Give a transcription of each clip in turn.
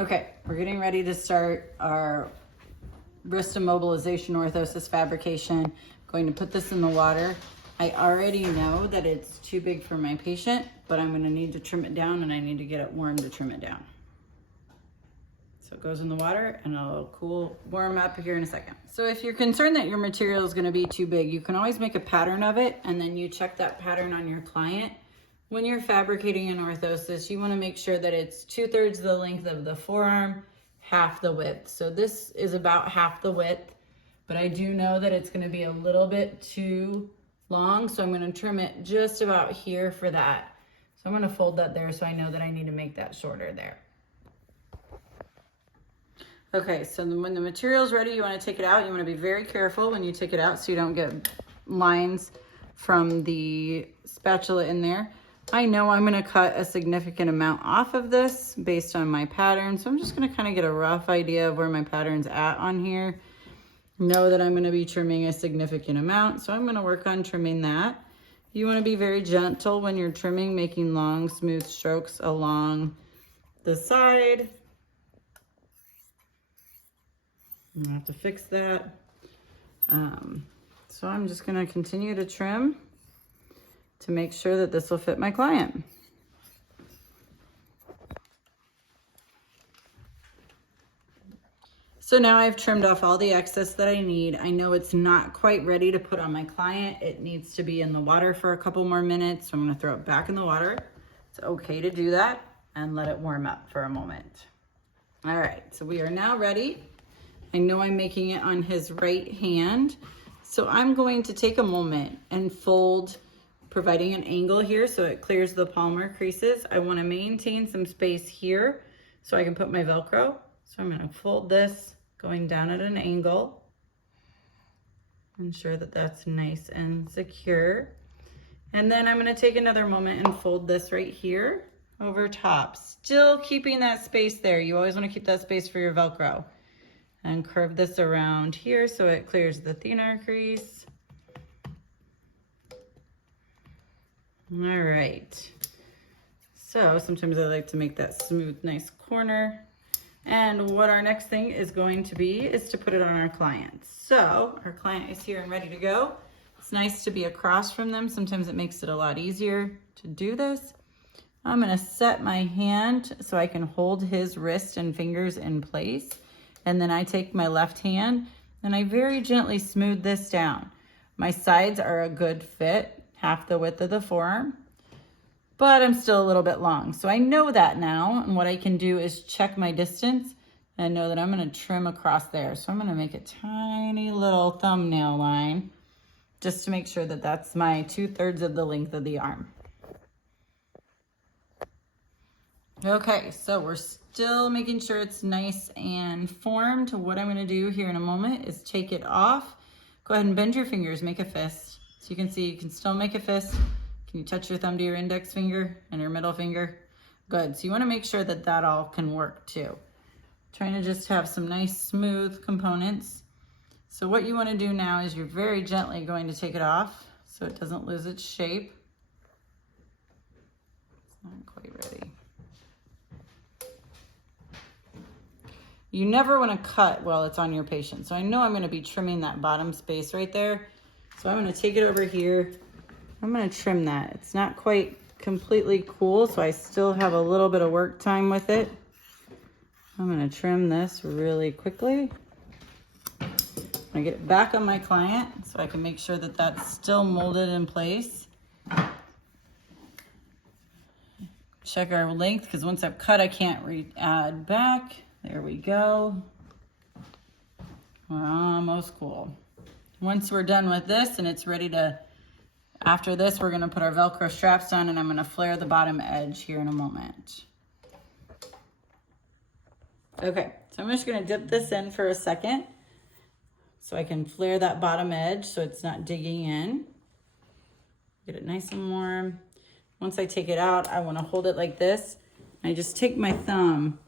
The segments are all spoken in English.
Okay, we're getting ready to start our wrist immobilization orthosis fabrication. Going to put this in the water. I already know that it's too big for my patient, but I'm gonna need to trim it down and I need to get it warm to trim it down. So it goes in the water and it'll warm up here in a second. So if you're concerned that your material is gonna be too big, you can always make a pattern of it and then you check that pattern on your client. When you're fabricating an orthosis, you wanna make sure that it's 2/3 the length of the forearm, half the width. So this is about half the width, but I do know that it's gonna be a little bit too long, so I'm gonna trim it just about here for that. So I'm gonna fold that there so I know that I need to make that shorter there. Okay, so when the material is ready, you wanna take it out. You wanna be very careful when you take it out so you don't get lines from the spatula in there. I know I'm gonna cut a significant amount off of this based on my pattern. So I'm just gonna kind of get a rough idea of where my pattern's at on here. Know that I'm gonna be trimming a significant amount. So I'm gonna work on trimming that. You wanna be very gentle when you're trimming, making long, smooth strokes along the side. I'm gonna have to fix that. So I'm just gonna continue to trim to make sure that this will fit my client. So now I've trimmed off all the excess that I need. I know it's not quite ready to put on my client. It needs to be in the water for a couple more minutes. So I'm gonna throw it back in the water. It's okay to do that and let it warm up for a moment. All right, so we are now ready. I know I'm making it on his right hand. So I'm going to take a moment and fold, providing an angle here so it clears the palmar creases. I want to maintain some space here so I can put my Velcro. So I'm going to fold this going down at an angle. Ensure that that's nice and secure. And then I'm going to take another moment and fold this right here over top, still keeping that space there. You always want to keep that space for your Velcro. And curve this around here so it clears the thenar crease. All right, so sometimes I like to make that smooth, nice corner. And what our next thing is going to be is to put it on our client. So our client is here and ready to go. It's nice to be across from them. Sometimes it makes it a lot easier to do this. I'm gonna set my hand so I can hold his wrist and fingers in place. And then I take my left hand and I very gently smooth this down. My sides are a good fit, half the width of the forearm, but I'm still a little bit long. So I know that now, and what I can do is check my distance and know that I'm gonna trim across there. So I'm gonna make a tiny little thumbnail line just to make sure that that's my 2/3 of the length of the arm. Okay, so we're still making sure it's nice and formed. What I'm gonna do here in a moment is take it off. Go ahead and bend your fingers, make a fist. So you can see you can still make a fist. Can you touch your thumb to your index finger and your middle finger? Good, so you wanna make sure that that all can work too. Trying to just have some nice smooth components. So what you wanna do now is you're very gently going to take it off so it doesn't lose its shape. It's not quite ready. You never want to cut while it's on your patient. So I know I'm going to be trimming that bottom space right there. So I'm going to take it over here. I'm going to trim that. It's not quite completely cool, so I still have a little bit of work time with it. I'm going to trim this really quickly. I'm going to get it back on my client so I can make sure that that's still molded in place. Check our length, because once I've cut, I can't add back. There we go. We're almost cool. Once we're done with this and it's ready to, after this, we're gonna put our Velcro straps on and I'm gonna flare the bottom edge here in a moment. Okay, so I'm just gonna dip this in for a second so I can flare that bottom edge so it's not digging in. Get it nice and warm. Once I take it out, I wanna hold it like this. I just take my thumb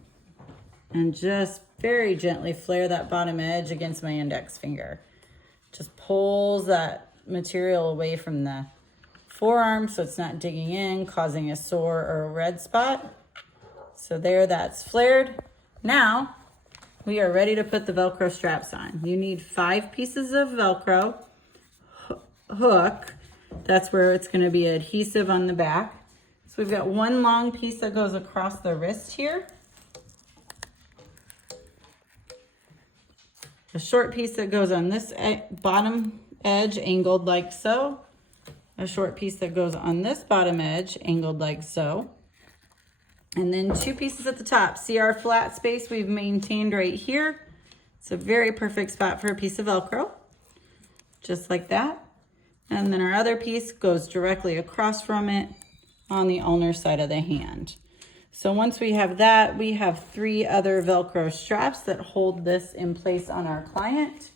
and just very gently flare that bottom edge against my index finger. Just pulls that material away from the forearm so it's not digging in, causing a sore or a red spot. So there, that's flared. Now we are ready to put the Velcro straps on. You need 5 pieces of Velcro hook. That's where it's going to be adhesive on the back. So we've got one long piece that goes across the wrist here. A short piece that goes on this bottom edge, angled like so. A short piece that goes on this bottom edge, angled like so. And then 2 pieces at the top. See our flat space we've maintained right here? It's a very perfect spot for a piece of Velcro. Just like that. And then our other piece goes directly across from it on the ulnar side of the hand. So once we have that, we have 3 other Velcro straps that hold this in place on our client.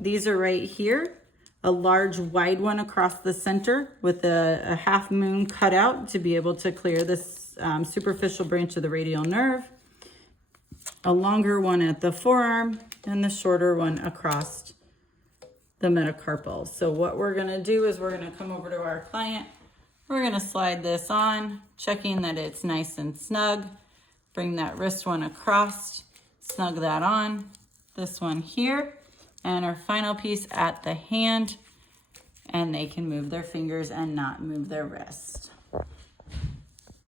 These are right here. A large wide one across the center with a half moon cut out to be able to clear this superficial branch of the radial nerve. A longer one at the forearm and the shorter one across the metacarpal. So what we're gonna do is we're gonna come over to our client. We're gonna slide this on, checking that it's nice and snug. Bring that wrist one across, snug that on. This one here, and our final piece at the hand, and they can move their fingers and not move their wrist.